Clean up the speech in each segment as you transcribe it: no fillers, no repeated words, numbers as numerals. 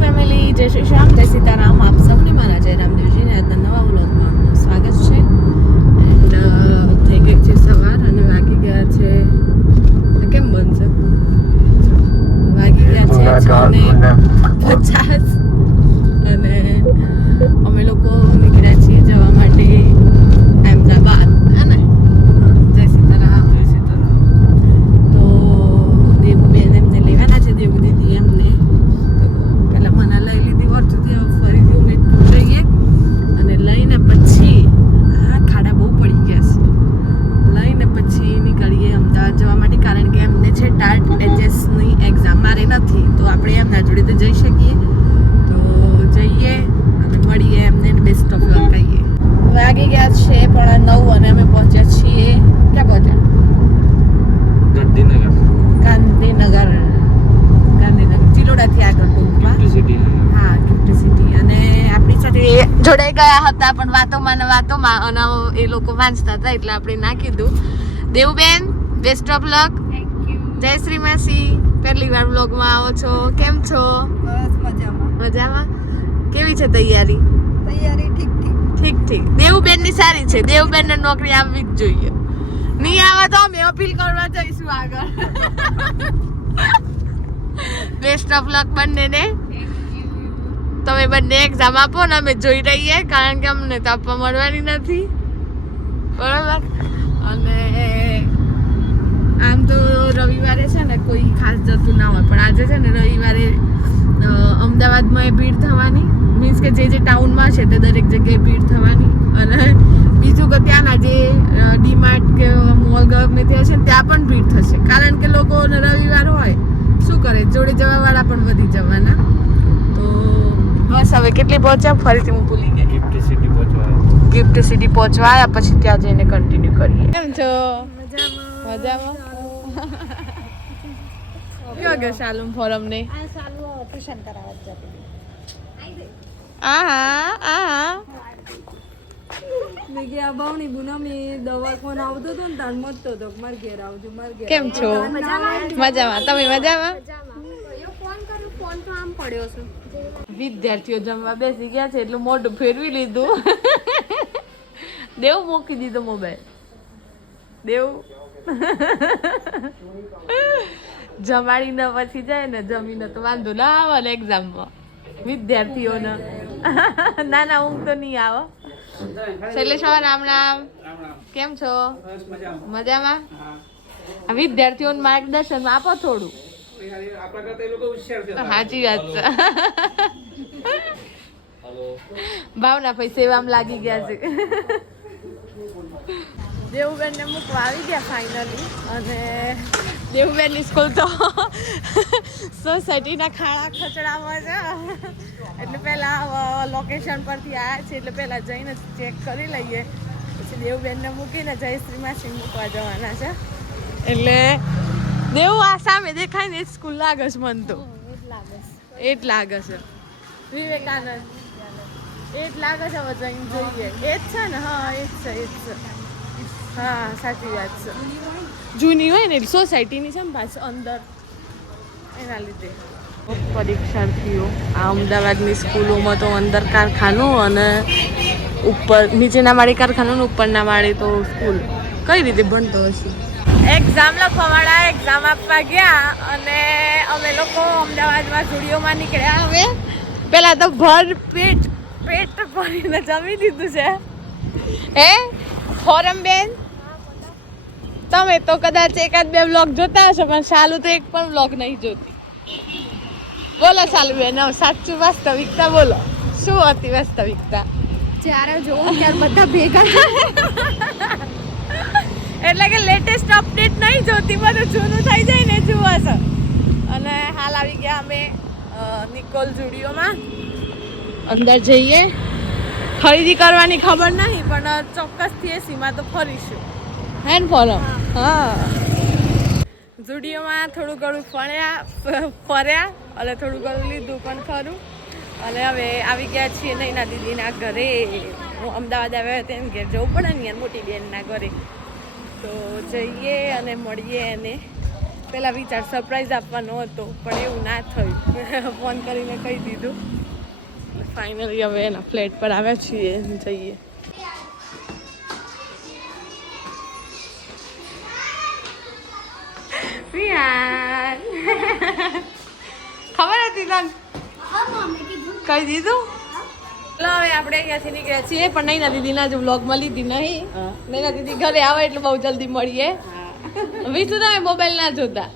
Family, જય શ્રી શ્યામ, જય સીતારામ. આપ સૌને મારા જયરામદેવજીને આજના નવા વ્લોગમાં આપનું સ્વાગત છે. એન્ડ થઈ ગઈ છે સવાર અને વાગી ગયા છે, કેમ બનશે, વાગી ગયા છે 6:50 અને અમે લોકો નીકળ્યા છીએ જવા માટે અહેમદાબાદ. અને જય સીતારામ. જય સીતારામ. તો દેવુબેન એમને લેવાના છે, દેવુ દીદી એમને પેલા મને લઈ લીધી વર્ષથી, હવે ફરીથી ઉમેદપુર જઈએ અને લઈને પછી આ ખાડા બહુ પડી ગયા છે, લઈને પછી નીકળીએ અમદાવાદ જવા માટે. કારણ કે એમને છે ટાટ એચએસની એક્ઝામ, મારે નથી, તો આપણે એમના જોડે તો જઈ શકીએ. તો જઈએ અને મળીએ એમને, બેસ્ટ ઓફ લક કહીએ. વાગી ગયા છે 9:30 અને અમે પહોંચ્યા છીએ, ક્યાં પહોંચ્યા? ગાંધીનગર ચિલોડાથી આગળ ટૂંકમાં. હા, ગિફ્ટ સિટી. અને આપણી સાથે જોડાઈ ગયા હતા પણ વાતોમાં અને એ લોકો વાંચતા હતા એટલે આપણે ના કીધું. Devuben, best of luck. જય શ્રી માસી, પહેલી વાર વ્લોગમાં આવો છો, કેમ છો? બસ મજામાં. મજામાં. કેવી છે તૈયારી? ઠીક. દેવુબેન ની સારી છે, દેવુબેન ને નોકરી આવવી જ જોઈએ. નહીં આવે તો અમે અપીલ કરવા જઈશું આગળ. બેસ્ટ ઓફ લક બંનેને. તમે બંને એક્ઝામ આપો ને અમે જોઈ રહીએ, કારણ કે અમને તો આપવા મળવાની નથી, બરાબર. અને આમ તો રવિવારે છે ને કોઈ ખાસ જતું ના હોય, પણ આજે છે ને રવિવારે અમદાવાદમાં ભીડ થવાની, મીન્સ કે જે ટાઉનમાં છે તે દરેક જગ્યાએ ભીડ થવાની. અને બીજું કે ત્યાંના જે ડીમાર્ટ કે મોલ ગમે ત્યાં છે ત્યાં પણ ભીડ થશે, કારણ કે લોકોને રવિવાર હોય, શું કરે, જોડે જવાવાળા પણ વધી જવાના. તો બસ હવે કેટલી પહોંચ્યા ફરીથી હું ભૂલી ગઈ. ગિફ્ટ સિટી પહોંચવા આવ્યા, પછી ત્યાં જઈને કન્ટિન્યુ કરીએ. કેમ છો? મજામાં. કયો ગયો શાલુમ ફોરમ ને? ટ્યુશન કરાવવા જતી. આ મેં ગયા બાવણી બુનામી દવાખાને આવતો હતો ને તાર મરતો હતો, માર ઘેર આવજો, માર ઘેર. કેમ છો? મજામાં. તમે મજામાં? વિદ્યાર્થીઓ જમવા બેસી ગયા છે એટલે મોઢું ફેરવી લીધું. દેવ મૂકી દીધો મોબાઈલ. દેવ જમાડીને પછી જાય ને, જમીને તો વાંધો ના આવે ને એક્ઝામમાં વિદ્યાર્થીઓને. ના ઊંઘ તો નહીં આવે. શૈલેષવા, રામ રામ. કેમ છો? મજામાં. વિદ્યાર્થીઓને માર્ગદર્શન આપો થોડું. સાચી વાત છે. ભાવના ભાઈ સેવામાં લાગી ગયા છે. દેવુબેન ને મૂકવા આવી ગયા ફાઇનલી. અને દેવુબેનની સ્કૂલ તો સોસાયટીના ખાડા ખચડામાં છે, એટલે પહેલાં લોકેશન પરથી આવ્યા છે એટલે પહેલાં જઈને ચેક કરી લઈએ, પછી દેવુબેનને મૂકીને જયશ્રી માસી મૂકવા જવાના છે. એટલે દેવું આ સામે દેખાય ને એ સ્કૂલ લાગે છે મને તો, એ જ લાગે છે. વિવેકાનંદ એ જ લાગે છે, હવે જઈને જોઈએ. એ જ છે ને? હા, એ જ છે. હા, સાચી વાત છે. જૂની હોય ને સોસાયટીની છે ને પાછું અંદર, એના લીધે. પરીક્ષાર્થીઓ આ અમદાવાદની સ્કૂલોમાં તો અંદર કારખાનું અને ઉપર નીચેના માળે કારખાનું, ઉપરના માળે તો સ્કૂલ. કઈ રીતે બનતો હશે? એક્ઝામ લખવાવાળા એક્ઝામ આપવા ગયા અને અમે લોકો અમદાવાદમાં સ્ટુડિયોમાં નીકળ્યા. હવે પેલા તો પેટ ભરીને જમી દીધું છે. હે ફોરમ બેન, તમે તો કદાચ 1-2 બ્લોગ જોતા હશો, પણ ચાલુ તો એક પણ બ્લોગ નહીં જોતી. બોલો ચાલુ બેન, સાચું વાસ્તવિકતા બોલો, શું હતી વાસ્તવિકતા? જ્યારે જોઉં ત્યારે બધા ભેગા. એટલે કે લેટેસ્ટ અપડેટ નહીં જોતી, બધું જૂનું થઈ જાય ને જુઓ છો. અને હાલ આવી ગયા અમે નિકોલ સ્ટુડિયોમાં. અંદર જઈએ, ખરીદી કરવાની ખબર નહીં, પણ ચોક્કસથી એસીમાં તો ફરીશું. હે ને ફોરમ? હા. સ્ટુડિયોમાં થોડું ઘણું ફર્યા અને થોડું ઘણું લીધું પણ ખરું. અને હવે આવી ગયા છીએ નૈના દીદીના ઘરે. હું અમદાવાદ આવ્યા તેને ઘેર જવું પડે ને, મોટી બેનના ઘરે. તો જઈએ અને મળીએ એને. પેલા વિચાર સરપ્રાઈઝ આપવાનો હતો પણ એવું ના થયું ફોન કરીને કહી દીધું ફાઇનલી હવે એના ફ્લેટ પર આવ્યા છીએ જઈએ ખબર હતી તને કહી દીધું ચલો હવે આપણે અહીંયાથી નીકળ્યા છીએ પણ નૈના દીદીના જ વ્લોગમાં લીધી નહીં નૈના દીદી ઘરે આવે એટલે બહુ જલ્દી મળીએ વિશુ તમે મોબાઈલ ના જોતા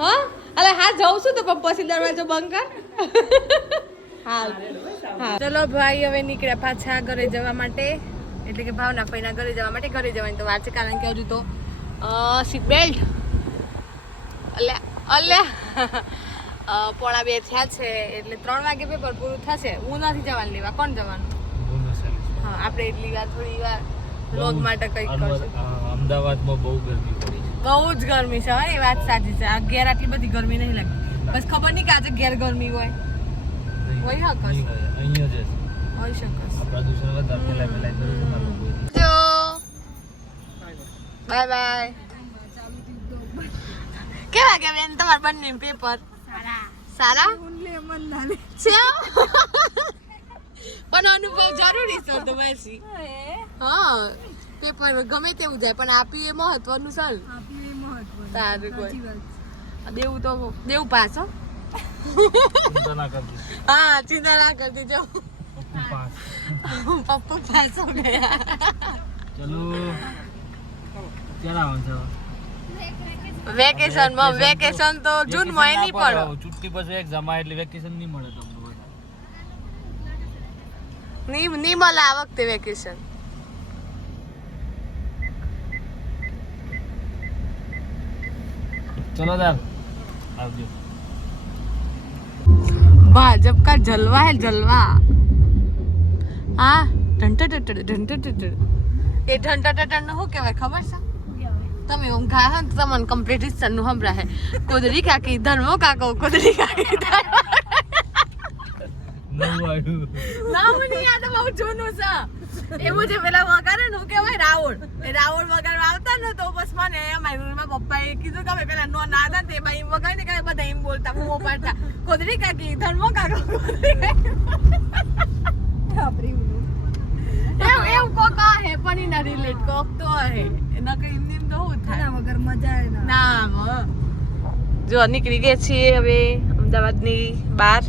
હા અરે હા જઉં છું તો પણ પછી દરવાજો બંધ કર હા હા ચલો ભાઈ હવે નીકળ્યા પાછા ઘરે જવા માટે એટલે કે ભાવના ભાઈના ઘરે જવા માટે ઘરે જવાની તો વાર છે કારણ કે હજુ તો સીટ બેલ્ટ અલ્યા 1:30 થયા છે એટલે 3 વાગે પેપર પૂરું થશે હું નથી જવાનું લેવા કોણ જવાનું હા આપણે એટલી વાર થોડી વાર વ્લોગ માટે કંઈક કરશું અમદાવાદમાં બહુ ગરમી પડી છે બહુ જ ગરમી છે એ વાત સાચી છે આ ઘેર આટલી બધી ગરમી નહીં લાગતી બસ ખબર નહીં કે આજે ઘેર ગરમી હોય હોય હકસ અહીંયા જ હોય શકસ પ્રદૂષણ વધારે ફેલાય કરું જો બાય બાય કેવા કે બેન તમાર બંને પેપર સારા પણ અનુભવ જરૂરી છે તો પછી હા પેપર ગમે તેવું જાય પણ આપી એ મહત્વનું છે સારું કોઈ દેવું તો દેવું પાસ હો ચિંતા ના કરતી હા ચિંતા ના કરતી જો પાસ પપ્પા પાસ હો ગયા ચલો ક્યારે આવવાનું છે વેકેશન માં વેકેશન તો જૂન માં નહીં પડે છુટ્ટી પછી એક્ઝામ આવે એટલે વેકેશન નહીં મળે તમને નહીં મળે આ વખતે વેકેશન ચલો તાર આવજો भाजप का जलवा है जलवा हाँ ढंटा ये ढंटा નું શું કહેવાય ખબર છે તમે ઊંઘા હે તો તમને કોમ્પિટિશન નું હમરા હે કુદરી કાકી ધર્મો કાકો કુદરી કાકી નામ નહીં યાદ બહુ જૂનું છે એવું જે પેલા વગાડે ને કહેવાય રાવણ એ રાવણ વગાડવા આવતા ને તો બસ મને અમારી રૂમમાં પપ્પાએ કીધું કે પેલા નો ના હતા તે ભાઈ વગાડીને કાંઈ બધા એમ બોલતા હું પાડતા કુદરી કાકી ધર્મો કાકો એવું કોક હે પણ એના રિલેટ કોક તો હે એના કઈ એમ તો હું થાય વગર મજા આવે ના જો નીકળી ગયા છીએ હવે અમદાવાદની બહાર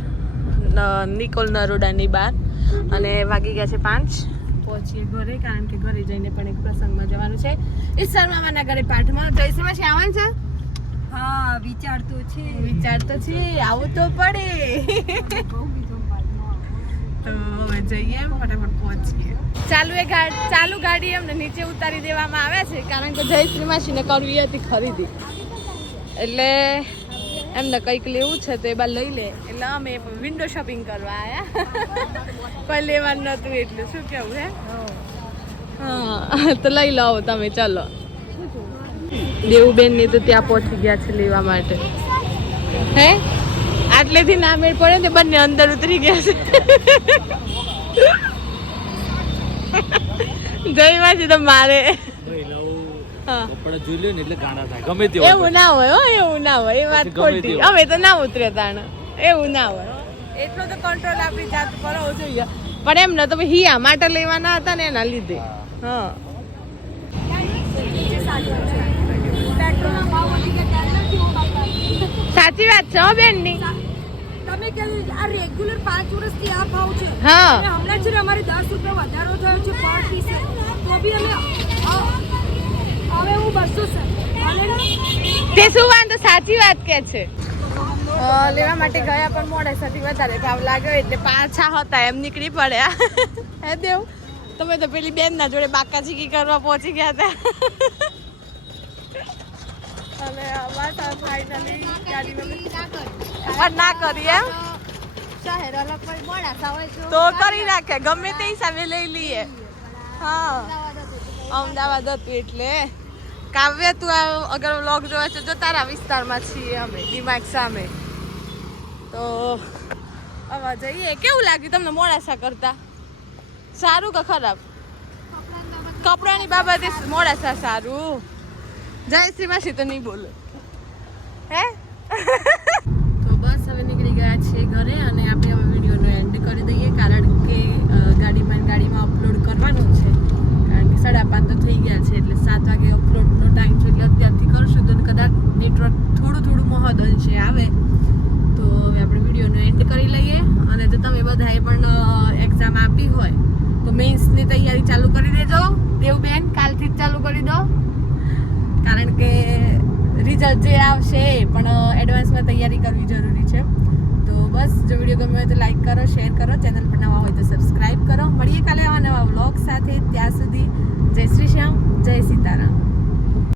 નિકોલ નરોડાની બહાર અને વાગી ગયા છે 5 પહોંચીએ ઘરે કારણ કે ઘરે જઈને પણ એક પ્રસંગમાં જવાનું છે ઈશ્વર મામાના ઘરે પાઠમાં જયશ્રીમાં છે આવવાનું છે હા વિચાર તો છે આવું તો પડે તો હવે જઈએ ફટાફટ પહોંચીએ ચાલુ ગાડી અમને નીચે ઉતારી દેવામાં આવે છે કારણ કે જયશ્રી માસીને કરવી હતી ખરીદી એટલે એમને કંઈક લેવું છે તો એ બાર લઈ લે એટલે અમે વિન્ડો શોપિંગ કરવા આવ્યા કોઈ લેવાનું નહોતું એટલે શું કેવું હે હા તો લઈ લો તમે ચલો દેવુબેન ની તો ત્યાં પહોંચી ગયા છે લેવા માટે હે આટલેથી ના મેળ પડે ને બંને અંદર ઉતરી ગયા છે જયમાંથી તો મારે એવું ના હોય એવું ના હોય એ વાત ખોટી અમે તો ના ઉતરે તાણ એવું ના હોય એટલો તો કંટ્રોલ આપણી જાત કરવો જોઈએ પણ એમ ને તમે હિયા માટે લેવાના હતા ને એના લીધે હા સાચી વાત છે હો બેન ની તમે કે આ રેગ્યુલર 5 વર્ષથી આ ભાવ છે હા હમણાં છે ને અમારે 10 રૂપિયા વધારો થયો છે પર પીસ તો બી અમે હવે હું 200 તે શું વાંધો સાચી વાત કે છે લેવા માટે ગયા પણ મોડેસાથી વધારે ભાવ લાગ્યો એટલે પાછા હતા એમ નીકળી પડ્યા હે દેવ તમે તો પેલી બેન ના જોડે બાકાચીકી કરવા પહોંચી ગયા હતા અને અમાર ફાઇનલી ગાડી ના કરી એમ શહેર અલગ પર મોડાસા હોય તો કરી નાખે ગમે તે હિસાબે લઈ લઈએ હા અમદાવાદ હતું એટલે કાવ્ય તું અગર વ્લોગ જોવે છે જો તારા વિસ્તારમાં છીએ અમે દિમાગ સામે તો હવે જઈએ કેવું લાગ્યું તમને મોડાસા કરતા સારું કે ખરાબ કપડાની બાબતે મોડાસા સારું જયશ્રી માસી તો નહીં બોલે હે તો બસ હવે નીકળી ગયા છીએ ઘરે અને આપણે હવે વિડીયોનો એન્ડ કરી દઈએ કારણ કે ગાડીમાં અપલોડ કરવાનું છે કારણ કે 5:30 તો થઈ ગયા છે એટલે 7 વાગે અપલોડનો ટાઈમ છે એટલે અત્યારથી કરશું તો કદાચ નેટવર્ક થોડું મહદઅંશે આવે તો હવે આપણે વિડીયોનો એન્ડ કરી લઈએ અને જો તમે બધાએ પણ એક્ઝામ આપી હોય તો મેઇન્સની તૈયારી ચાલુ કરી દેજો દેવબેન કાલથી જ ચાલુ કરી દો કારણ કે રિઝલ્ટ જે આવશે એ પણ એડવાન્સમાં તૈયારી કરવી જરૂરી છે તો બસ જો વિડીયો ગમ્યો હોય તો લાઈક કરો શેર કરો ચેનલ પર નવા હોય તો સબસ્ક્રાઈબ કરો મળીએ કાલે આવા નવા વ્લોગ સાથે ત્યાં સુધી જય શ્રી શ્યામ જય સીતારામ